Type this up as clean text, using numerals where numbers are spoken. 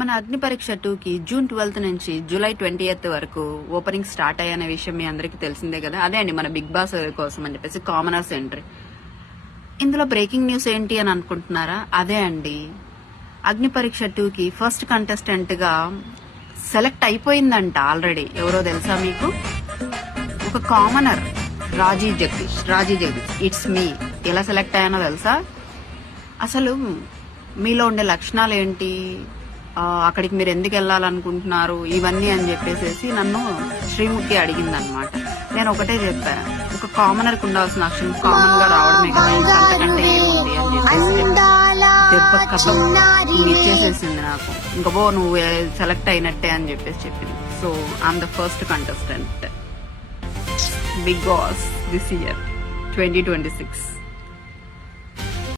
మన అగ్ని పరీక్ష 2కి జూన్ 12th నుంచి జూలై 20th వరకు ఓపెనింగ్ స్టార్ట్ అయ్యనే విషయం మీ అందరికీ తెలిసిందే కదా. అదే అండి మన బిగ్ బాస్ కోసం అని చెప్పేసి కామనర్స్ ఎంట్రీ. ఇందులో బ్రేకింగ్ న్యూస్ ఏంటి అని అనుకుంటున్నారా? అదే అండి, అగ్ని పరీక్ష 2కి ఫస్ట్ కంటెస్టెంట్ గా సెలెక్ట్ అయిపోయిందంట ఆల్రెడీ. ఎవరో తెలుసా మీకు? ఒక commoner, Raji Jagadish. It's me. ఎలా సెలెక్ట్ అయ్యానో తెలుసా? అసలు మీలో ఉండే లక్షణాలు ఏంటి, అక్కడికి మీరు ఎందుకు వెళ్ళాలనుకుంటున్నారు, ఇవన్నీ అని చెప్పేసి నన్ను శ్రీముఖి అడిగిందనమాట. నేను ఒకటే చెప్పాను, ఒక కామనర్ కు ఉండాల్సిన లక్షణం కామన్ గా రావడమే కదా, ఇంకంతకంటే ఏముంది అని చెప్పేసి దెబ్బ కథం ఇచ్చేసేసింది నాకు. ఇంకా నువ్వు సెలెక్ట్ అయినట్టే అని చెప్పేసి చెప్పింది. So I'm the first contestant Bigg Boss this year 2026.